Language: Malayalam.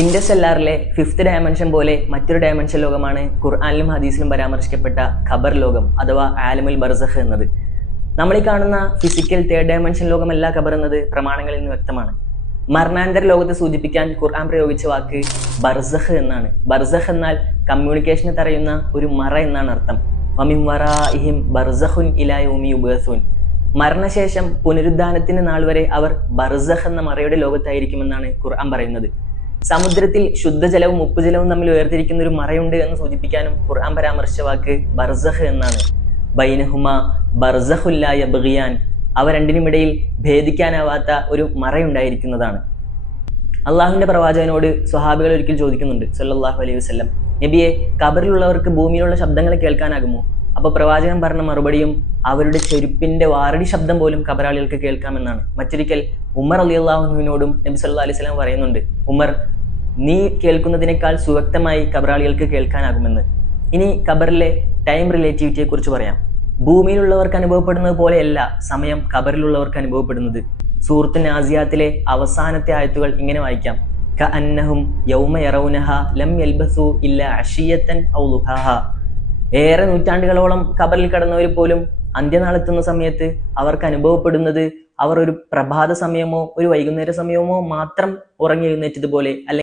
ഇൻഡസ്റ്റെല്ലാറിലെ ഫിഫ്ത്ത് ഡയമെൻഷൻ പോലെ മറ്റൊരു ഡയമെൻഷൻ ലോകമാണ് ഖുർആാനിലും ഹദീസിലും പരാമർശിക്കപ്പെട്ട ഖബർ ലോകം അഥവാ ആലമുൽ ബർസഖ് എന്നത്. നമ്മൾ ഈ കാണുന്ന ഫിസിക്കൽ തേർഡ് ഡയമെൻഷൻ ലോകമല്ല ഖബർ എന്നത് പ്രമാണങ്ങളിൽ നിന്ന് വ്യക്തമാണ്. മരണാന്തര ലോകത്തെ സൂചിപ്പിക്കാൻ ഖുർആൻ പ്രയോഗിച്ച വാക്ക് ബർസഖ് എന്നാണ്. ബർസഖ് എന്നാൽ കമ്മ്യൂണിക്കേഷനെ തറയുന്ന ഒരു മറ എന്നാണ് അർത്ഥം. വമിൻ വറാഇഹിം ബർസഖുൻ ഇലാ യൗമി യുബ്അസൂൻ. മരണശേഷം പുനരുദ്ധാനത്തിന്റെ നാൾ വരെ അവർ ബർസഖ് എന്ന മറയുടെ ലോകത്തായിരിക്കുമെന്നാണ് ഖുർആൻ പറയുന്നത്. സമുദ്രത്തിൽ ശുദ്ധജലവും ഉപ്പുജലവും തമ്മിൽ വേർതിരിക്കുന്ന ഒരു മറയുണ്ട് എന്ന് സൂചിപ്പിക്കാനും ഖുർആൻ പരാമർശ വാക്ക് ബർസഹ് എന്നാണ്. ബൈനഹുമ ബർസഹുല്ലായ ബഹിയാൻ അവ രണ്ടിനുമിടയിൽ ഭേദിക്കാനാവാത്ത ഒരു മറയുണ്ടായിരിക്കുന്നതാണ്. അള്ളാഹുവിന്റെ പ്രവാചകനോട് സ്വഹാബികൾ ഒരിക്കൽ ചോദിക്കുന്നുണ്ട് സല്ലാഹു അലൈഹി വസ്ലം നബിയെ കബറിലുള്ളവർക്ക് ഭൂമിയിലുള്ള ശബ്ദങ്ങൾ കേൾക്കാനാകുമോ? അപ്പൊ പ്രവാചകൻ പറഞ്ഞ മറുപടിയും അവരുടെ ചെരുപ്പിന്റെ വാറടി ശബ്ദം പോലും കബറാളികൾക്ക് കേൾക്കാമെന്നാണ്. മറ്റൊരിക്കൽ ഉമർ അലി അള്ളാഹുവിനോടും നബി സല്ലാ അലൈഹി സ്വലം പറയുന്നുണ്ട് ഉമർ നീ കേൾക്കുന്നതിനേക്കാൾ സുവ്യക്തമായി കബറാളികൾക്ക് കേൾക്കാനാകുമെന്ന്. ഇനി കബറിലെ ടൈം റിലേറ്റിവിറ്റിയെ കുറിച്ച് പറയാം. ഭൂമിയിലുള്ളവർക്ക് അനുഭവപ്പെടുന്നത് പോലെയല്ല സമയം കബറിലുള്ളവർക്ക് അനുഭവപ്പെടുന്നത്. സൂറത്ത് നാസിയാത്തിലെ അവസാനത്തെ ആയത്തുകൾ ഇങ്ങനെ വായിക്കാം. ക അന്നഹും യൗമ ലം യൽബസു ഇല്ല അഷിയത്തൻ ഔ ഏറെ നൂറ്റാണ്ടുകളോളം കബറിൽ കടന്നവർ പോലും അന്ത്യനാളെത്തുന്ന സമയത്ത് അവർക്ക് അനുഭവപ്പെടുന്നത് അവർ ഒരു പ്രഭാത സമയമോ ഒരു വൈകുന്നേര സമയമോ മാത്രം ഉറങ്ങി എഴുന്നേറ്റതുപോലെ അല്ലെങ്കിൽ